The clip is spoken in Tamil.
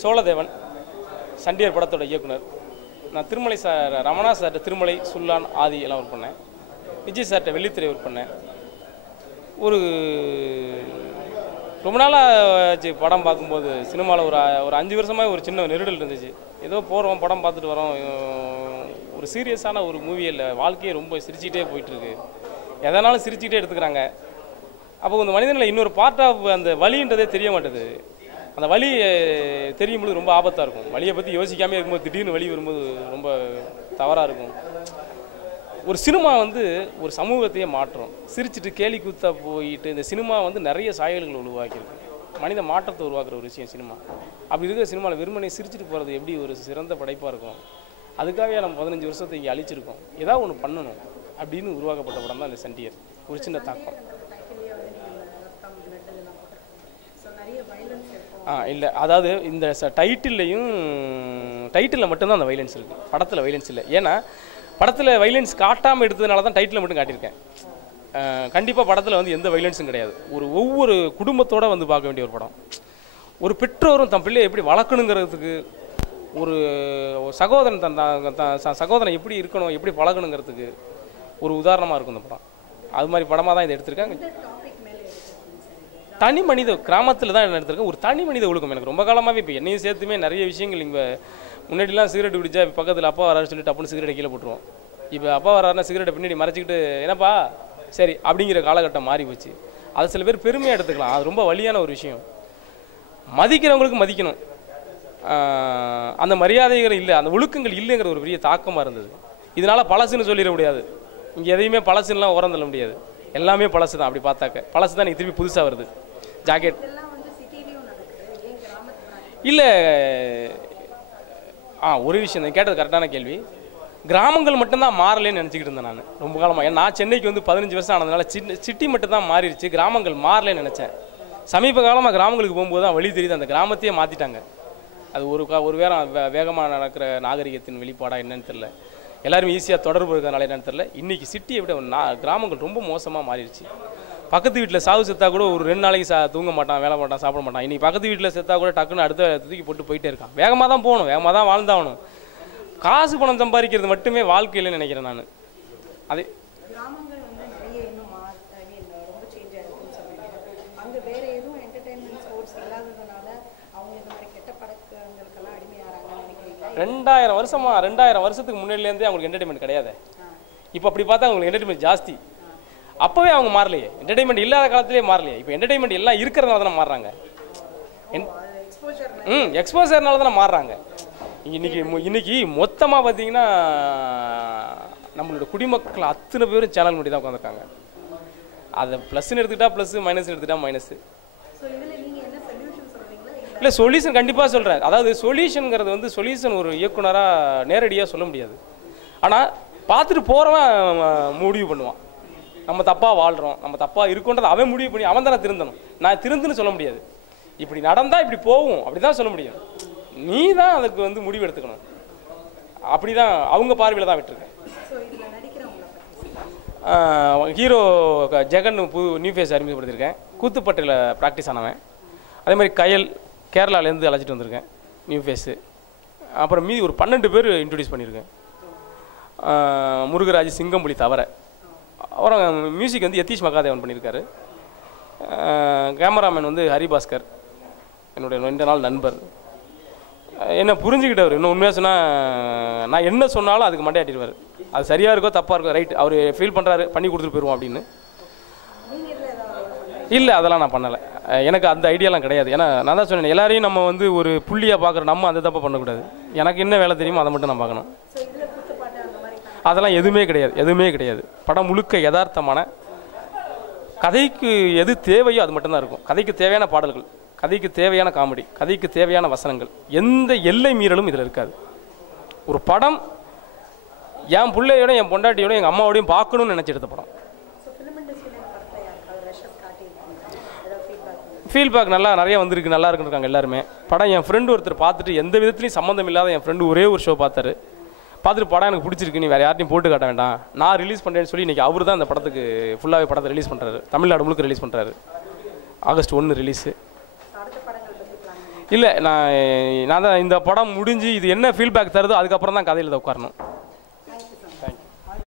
சோழதேவன் சண்டியர் படத்தோட இயக்குனர். நான் திருமலை சார், ரமணா சார்கிட்ட திருமலை, சுல்லான், ஆதி எல்லாம் ஒர்க் பண்ணேன். விஜய் சார்கிட்ட வெள்ளித்திரை ஒர்க் பண்ணேன். ஒரு ரொம்ப நாளாக படம் பார்க்கும்போது சினிமாவில் ஒரு 5 வருஷமாக ஒரு சின்ன நெருடல் இருந்துச்சு. ஏதோ போகிறோம், படம் பார்த்துட்டு வரோம், ஒரு சீரியஸான ஒரு மூவி இல்லை, வாழ்க்கையை ரொம்ப சிரிச்சுக்கிட்டே போயிட்டுருக்கு, எதனாலும் சிரிச்சுக்கிட்டே எடுத்துக்கிறாங்க. அப்போ இந்த மனிதனில் இன்னொரு பார்ட் ஆஃப் அந்த வலின்றதே தெரிய மாட்டேது. அந்த வலி தெரியும்போது ரொம்ப ஆபத்தாக இருக்கும். வலியை பற்றி யோசிக்காமல் இருக்கும்போது திடீர்னு வலி வரும்போது ரொம்ப தவறாக இருக்கும். ஒரு சினிமா ஒரு சமூகத்தையே மாற்றம். சிரிச்சுட்டு கேலி கூத்தா போயிட்டு இந்த சினிமா நிறைய சாயல்களை உருவாக்கியிருக்கு. மனித மாற்றத்தை உருவாக்குற ஒரு விஷயம் சினிமா. அப்படி இருக்கிற சினிமாவில் வெறுமனை சிரிச்சுட்டு போகிறது எப்படி ஒரு சிறந்த படைப்பாக இருக்கும். அதுக்காகவே நம்ம 15 வருஷத்தை இங்கே அழிச்சிருக்கோம். ஏதாவது ஒன்று பண்ணணும் அப்படின்னு உருவாக்கப்பட்ட படம் தான் இந்த சண்டியர். ஒரு சின்ன தாக்கம். இல்லை, அதாவது இந்த டைட்டிலில் மட்டும்தான் அந்த வைலன்ஸ் இருக்குது, படத்தில் வைலன்ஸ் இல்லை. ஏன்னா படத்தில் வைலன்ஸ் காட்டாமல் எடுத்ததுனால தான் டைட்டில் மட்டும் காட்டியிருக்கேன். கண்டிப்பாக படத்தில் எந்த வைலன்ஸும் கிடையாது. ஒவ்வொரு குடும்பத்தோடு பார்க்க வேண்டிய ஒரு படம். ஒரு பெற்றோரும் தன் பிள்ளையை எப்படி வளர்க்கணுங்கிறதுக்கு, ஒரு சகோதரன் சகோதரன் எப்படி இருக்கணும், எப்படி பழகணுங்கிறதுக்கு ஒரு உதாரணமாக இருக்கும் இந்த படம். அது மாதிரி படமாக தான் இதை எடுத்திருக்காங்க. தனி மனித கிராமத்தில் தான் எடுத்திருக்கேன். ஒரு தனி மனித ஒழுக்கம் எனக்கு ரொம்ப காலமாகவே, இப்போ என்னையும் சேர்த்துமே நிறைய விஷயங்கள். இங்கே முன்னாடிலாம் சிகரெட் குடிச்சா பக்கத்தில் அப்பா வரான்னு சொல்லிட்டு அப்படின்னு சிகரெட்டை கீழே போட்டுருவோம். இப்போ அப்பா வராருன்னா சிகரெட்டை பின்னாடி மறைச்சிக்கிட்டு என்னப்பா சரி அப்படிங்கிற காலகட்டம் மாறி போச்சு. அது சில பேர் பெருமையாக எடுத்துக்கலாம். அது ரொம்ப வலியான ஒரு விஷயம். மதிக்கிறவங்களுக்கு மதிக்கணும், அந்த மரியாதைகள் இல்லை, அந்த ஒழுக்கங்கள் இல்லைங்கிற ஒரு பெரிய தாக்கமாக இருந்தது. இதனால் பழசுன்னு சொல்லிட முடியாது. இங்கே எதையுமே பழசுன்னெலாம் உரம் தள்ள முடியாது. எல்லாமே பழசு தான். அப்படி பார்த்தாக்க பழசு தான் திருப்பி புதுசாக வருது. ஜாக்கெட் இல்லை, ஒரு விஷயம் தான் கேட்டது கரெக்டான கேள்வி. கிராமங்கள் மட்டும்தான் மாறலேன்னு நினச்சிக்கிட்டு இருந்தேன் நான் ரொம்ப காலமாக. ஏன்னா நான் சென்னைக்கு 15 வருஷம் ஆனதுனால சிட்டி மட்டும் தான் மாறிடுச்சு, கிராமங்கள் மாறலேன்னு நினச்சேன். சமீப காலமாக கிராமங்களுக்கு போகும்போது தான் வழி தெரியுது, அந்த கிராமத்தையே மாற்றிட்டாங்க. அது ஒரு வேகமாக நடக்கிற நாகரிகத்தின் வெளிப்பாடாக என்னன்னு தெரியல, எல்லாருமே ஈஸியாக தொடர்பு இருக்கிறனால என்னன்னு தெரியல. இன்றைக்கி சிட்டியை விட கிராமங்கள் ரொம்ப மோசமாக மாறிடுச்சு. பக்கத்து வீட்டில் சாவு செத்தா கூட ஒரு 2 நாளைக்கு தூங்க மாட்டான், வேலை மாட்டான், சாப்பிட மாட்டான். இன்றைக்கி பக்கத்து வீட்டில் செத்தா கூட டக்குன்னு அடுத்த தூக்கி போட்டு போயிட்டே இருக்கான். வேகமாக தான் போகணும், வேகமாக தான் வாழ்ந்தாகணும். காசு பணம் சம்பாதிக்கிறது மட்டுமே வாழ்க்கையில்னு நினைக்கிறேன் நான். அதே வருஷமா 2000 வருஷத்துக்கு முன்னாடிலேருந்தே அவங்களுக்கு என்டர்டைன்மெண்ட் கிடையாது. இப்போ அப்படி பார்த்தா அவங்களுக்கு என்டர்டைன்மெண்ட் ஜாஸ்தி. அப்போவே அவங்க மாறலையே, என்டர்டைன்மெண்ட் இல்லாத காலத்திலே மாறலையே. இப்போ என்டர்டைன்மெண்ட் எல்லாம் இருக்கிறதுனால தானே மாறுறாங்க. எக்ஸ்போசர்னால தானே மாறுறாங்க. இன்னைக்கு மொத்தமாக பார்த்தீங்கன்னா நம்மளோட குடிமக்கள் அத்தனை பேரும் சேனல் மட்டும் தான் உட்காந்துருக்காங்க. அதை ப்ளஸ்ன்னு எடுத்துக்கிட்டா ப்ளஸ், மைனஸ் எடுத்துக்கிட்டா மைனஸ். இல்லை, சொல்யூஷன் கண்டிப்பாக சொல்கிறேன். அதாவது சொல்யூஷனுங்கிறது சொல்யூஷன் ஒரு இயக்குனராக நேரடியாக சொல்ல முடியாது. ஆனால் பார்த்துட்டு போகிறவன் முடிவு பண்ணுவான். நம்ம தப்பாக வாழ்கிறோம், நம்ம தப்பாக இருக்குன்றதை அவன் முடிவு பண்ணி அவன் தானே திருந்தணும். நான் திருந்துன்னு சொல்ல முடியாது. இப்படி நடந்தால் இப்படி போகும் அப்படி தான் சொல்ல முடியும். நீ தான் அதுக்கு முடிவு எடுத்துக்கணும். அப்படி தான் அவங்க பார்வையில் தான் விட்டுருக்கேன். ஹீரோ ஜெகன் நியூ ஃபேஸ் அறிமுகப்படுத்தியிருக்கேன். கூத்துப்பட்டில் ப்ராக்டிஸ் ஆனவன். அதே மாதிரி கயல் கேரளாவிலேருந்து அழைச்சிட்டு வந்திருக்கேன், நியூ ஃபேஸு. அப்புறம் மீதி ஒரு 12 பேர் இன்ட்ரடியூஸ் பண்ணியிருக்கேன். முருகராஜ், சிங்கம்புலி தவிர. அப்புறம் மியூசிக் யதீஷ் மகாதேவன் பண்ணியிருக்காரு. கேமராமேன் ஹரிபாஸ்கர், என்னுடைய 2 நாள் நண்பர். என்ன புரிஞ்சுக்கிட்டவர். இன்னும் உண்மையாக சொன்னால் நான் என்ன சொன்னாலும் அதுக்கு மண்டையாட்டிடுவார். அது சரியாக இருக்கோ தப்பாக இருக்கோ ரைட், அவர் ஃபீல் பண்ணுறாரு, பண்ணி கொடுத்துட்டு போயிடுவோம் அப்படின்னு. இல்லை, அதெல்லாம் நான் பண்ணலை. எனக்கு அந்த ஐடியாலாம் கிடையாது. ஏன்னா நான் தான் சொன்னேன், எல்லாரையும் நம்ம ஒரு புள்ளியாக பார்க்குற நம்ம அந்த தப்பை பண்ணக்கூடாது. எனக்கு என்ன வேலை தெரியுமோ அதை மட்டும் நான் பார்க்கணும். அதெல்லாம் எதுவுமே கிடையாது. படம் முழுக்க யதார்த்தமான, கதைக்கு எது தேவையோ அது மட்டும்தான் இருக்கும். கதைக்கு தேவையான பாடல்கள், கதைக்கு தேவையான காமெடி, கதைக்கு தேவையான வசனங்கள், எந்த எல்லை மீறலும் இதில் இருக்காது. ஒரு படம் என் பிள்ளையோட, என் பொண்டாட்டியோட, எங்கள் அம்மாவோடையும் பார்க்கணும்னு நினச்சி எடுத்த படம். ஃபீட்பேக் நிறைய வந்திருக்கு, நல்லா இருக்குன்னு எல்லாருமே. படம் என் ஃப்ரெண்டு ஒருத்தர் பார்த்துட்டு எந்த விதத்துலையும் சம்மந்தம் இல்லாத என் ஃப்ரெண்டு ஒரே ஒரு ஷோ பார்த்தாரு. பார்த்துட்டு படம் எனக்கு பிடிச்சிருக்கு, நீ வேறு யார்ட்டையும் போட்டு காட்ட வேண்டாம், நான் ரிலீஸ் பண்ணுறேன்னு சொல்லி இன்றைக்கி அவர் தான் அந்த படத்துக்கு ஃபுல்லாகவே படத்தை ரிலீஸ் பண்ணுறாரு. தமிழ்நாடு முழுக்க ரிலீஸ் பண்ணுறாரு. August 1 release. இல்லை நான் தான் இந்த படம் முடிஞ்சு இது என்ன ஃபீட்பேக் தருதோ அதுக்கப்புறம் தான் கதையில் உட்காரணும்.